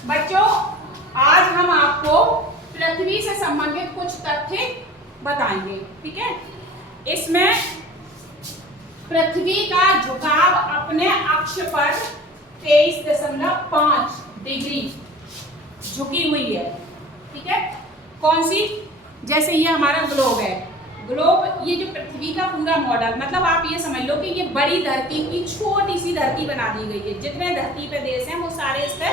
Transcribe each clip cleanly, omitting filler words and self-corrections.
बच्चों, आज हम आपको पृथ्वी से संबंधित कुछ तथ्य बताएंगे। ठीक है, इसमें पृथ्वी का झुकाव अपने अक्ष पर 23.5 डिग्री झुकी हुई है। ठीक है, कौन सी? जैसे ये हमारा ग्लोब है, ग्लोब ये जो पृथ्वी का पूरा मॉडल, मतलब आप ये समझ लो कि ये बड़ी धरती की छोटी सी धरती बना दी गई है। जितने धरती पे देश हैं वो सारे इस पर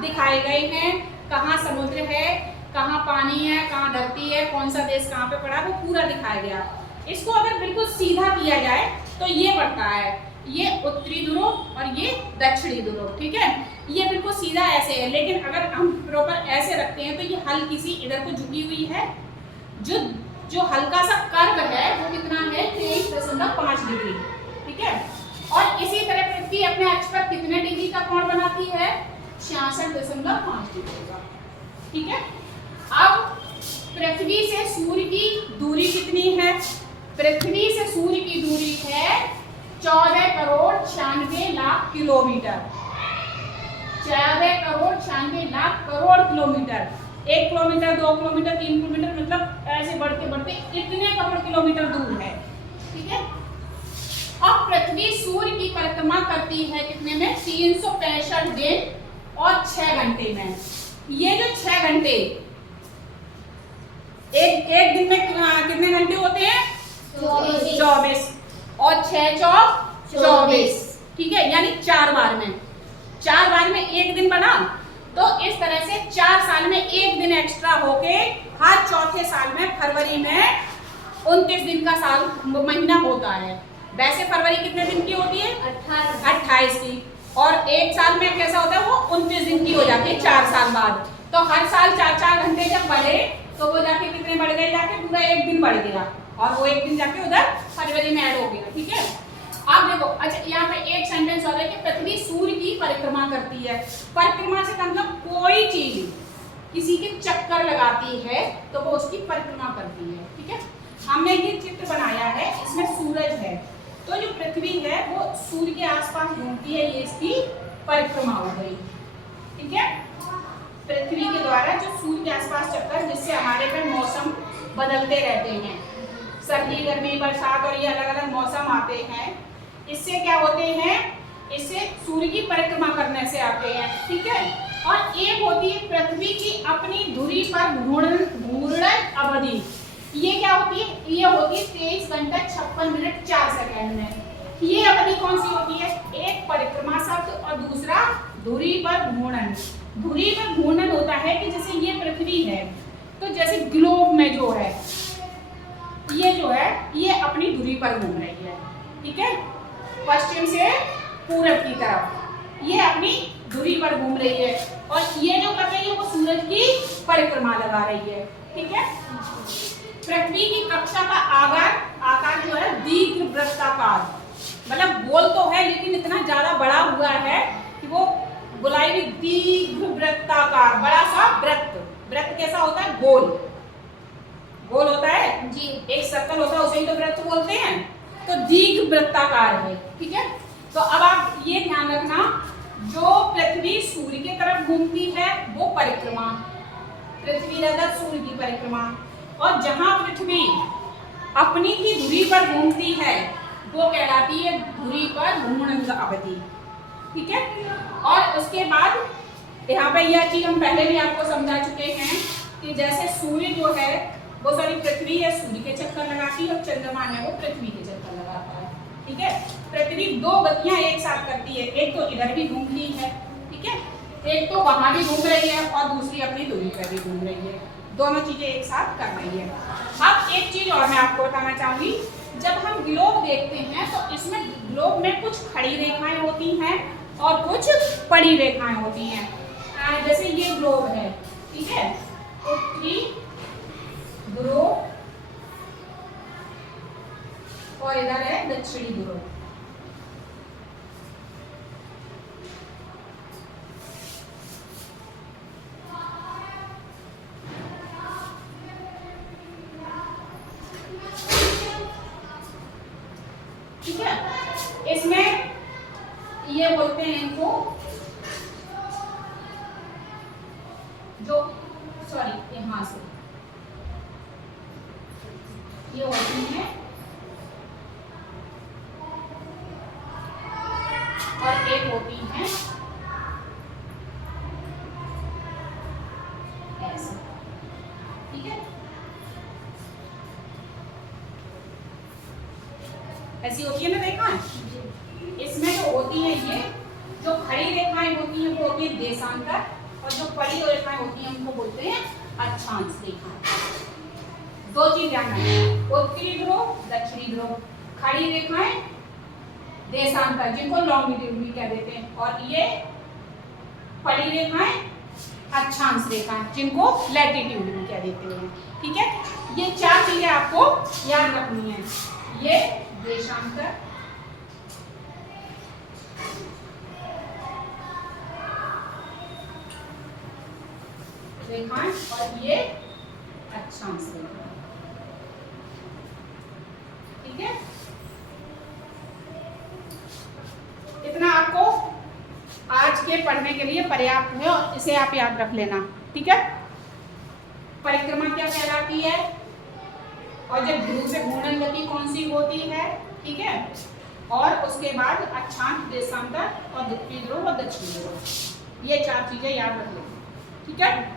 दिखाए गए हैं। कहाँ समुद्र है, कहाँ पानी है, कहाँ धरती है, कौन सा देश कहाँ पे पड़ा, वो पूरा दिखाया गया। इसको अगर बिल्कुल सीधा किया जाए तो ये पड़ता है, ये उत्तरी ध्रुव और ये दक्षिणी ध्रुव। ठीक है, ये बिल्कुल सीधा ऐसे है, लेकिन अगर हम प्रॉपर ऐसे रखते हैं तो ये हल्की सी इधर को झुकी हुई है। जो हल्का सा कर्व है वो कितना है? 23.5 डिग्री। ठीक है, और इसी तरह पृथ्वी अपने अक्ष पर कितने डिग्री का कोण बनाती है? 66.5 डिग्री का। ठीक है, अब पृथ्वी से सूर्य की दूरी कितनी है? पृथ्वी से सूर्य की दूरी है 14,96,00,000 kilometre. 14,96,00,000 crore kilometre. 1 kilometre, 2 kilometre, 3 kilometre, मतलब ऐसे बढ़ते बढ़ते इतने करोड़ किलोमीटर दूर है। ठीक है, अब पृथ्वी सूर्य की परिक्रमा करती है कितने में? 365 दिन और 6 घंटे में। ये जो 6 घंटे, एक दिन में कितने घंटे होते हैं? 24 और 6 चौक 24। ठीक है, यानी 4 बार में एक दिन बना। तो इस तरह से 4 साल में एक दिन एक्स्ट्रा होके हर चौथे साल में फरवरी में 29 दिन का साल महीना होता है। वैसे फरवरी कितने दिन की होती है? 28 की। और एक साल में कैसा होता है? वो 29 दिन की हो जाती है 4 साल बाद। तो हर साल 4-4 घंटे जब बढ़े तो वो जाके कितने बढ़ गए? जाके पूरा एक दिन बढ़ गया, और वो एक दिन जाके उधर फरवरी में ऐड हो गया। ठीक है, आप देखो, अच्छा यहाँ पे एक सेंटेंस और है कि पृथ्वी सूर्य की परिक्रमा करती है। परिक्रमा से मतलब कोई चीज किसी के चक्कर लगाती है तो वो उसकी परिक्रमा करती है। ठीक है, हमने ये चित्र बनाया है, इसमें सूरज है, तो जो पृथ्वी है वो सूर्य के आसपास घूमती है, ये इसकी परिक्रमा हो गई। ठीक है, पृथ्वी के द्वारा जो सूर्य के आसपास चक्कर, जिससे हमारे पे मौसम बदलते रहते हैं, सर्दी, गर्मी, बरसात और ये अलग अलग मौसम आते हैं। इससे क्या होते हैं? इससे सूर्य की परिक्रमा करने से आते हैं। ठीक है, और एक होती है पृथ्वी की अपनी धुरी पर घूर्णन अवधि। ये क्या होती है? ये होती है 23 घंटा 56 मिनट 4 सेकंड में। ये अवधि कौन सी होती है? एक परिक्रमा शब्द और दूसरा धुरी पर घूर्णन। धुरी पर घूर्णन होता है कि जैसे ये पृथ्वी है, तो जैसे ग्लोब में जो है ये अपनी धुरी पर घूम रही है। ठीक है, पश्चिम से पूरब की तरफ ये अपनी धुरी पर घूम रही है, और ये जो कर रही है वो सूरज की परिक्रमा लगा रही है। ठीक है, पृथ्वी की कक्षा का आकार जो है दीर्घवृत्ताकार, मतलब गोल तो है लेकिन इतना ज्यादा बड़ा हुआ है कि वो गोलाई भी दीर्घवृत्ताकार, बड़ा सा वृत्त। वृत्त कैसा होता है? गोल होता है जी, एक सर्कल होता है उसे ही तो वृत्त बोलते हैं। तो दीर्घवृत्ताकार है। ठीक है, तो अब आप ये ध्यान रखना, जो पृथ्वी सूर्य की तरफ घूमती है वो परिक्रमा, पृथ्वी रदर सूर्य की परिक्रमा, और जहां पृथ्वी अपनी ही धुरी पर घूमती है वो कहलाती है धुरी पर घूर्णन अवधि। ठीक है, और उसके बाद यहाँ पे यह चीज हम पहले भी आपको समझा चुके हैं कि जैसे सूर्य जो है वो पृथ्वी है, सूर्य के चक्कर लगाती है, और चंद्रमा है वो पृथ्वी के चक्कर लगाता है। ठीक है, पृथ्वी 2 गतियां एक साथ करती है, एक तो इधर भी घूमती है, ठीक है, एक तो वहां भी घूम रही है और दूसरी अपनी धुरी पर भी घूम रही है। दोनों चीजें एक साथ कर रही है। अब एक चीज और मैं आपको बताना चाहूंगी, जब हम ग्लोब देखते हैं तो इसमें ग्लोब में कुछ खड़ी रेखाएं होती हैं और कुछ पड़ी रेखाएं होती हैं। जैसे ये ग्लोब है, ठीक है, उत्तरी ध्रुव और इधर है दक्षिणी ध्रुव। ठीक है, इसमें ये बोलते हैं इनको जो सॉरी यहाँ से ये होती है और एक होती है ऐसे, ठीक है। ऐसी होती है ना रेखा। इसमें जो होती है ये जो खड़ी रेखाएं होती हैं वो होती है देशांतर, और जो पड़ी रेखाएं होती हैं उनको बोलते हैं अक्षांश रेखाएं। दो चीज ध्यान रखना, उत्तरी ध्रुव दक्षिणी ध्रुव, खड़ी रेखाएं देशांतर जिनको लॉन्गिट्यूड भी कह देते हैं, और ये पड़ी रेखाएं अक्षांश रेखाएं जिनको लैटिट्यूड भी कह देते हैं, ठीक है। ये चार चीजें आपको याद रखनी है, ये देशांतर, रेखाएं और ये अक्षांश रेखाएं, ठीक है। इतना आपको आज के पढ़ने के लिए पर्याप्त है और इसे आप याद रख लेना, ठीक है। परिक्रमा क्या कहलाती है और जब ध्रुव से घूर्णन गति कौन सी होती है, ठीक है। और उसके बाद अक्षांश, देशांतर और उत्तरी ध्रुव और दक्षिणी ध्रुव, ये चार चीजें याद रख लेना, ठीक है।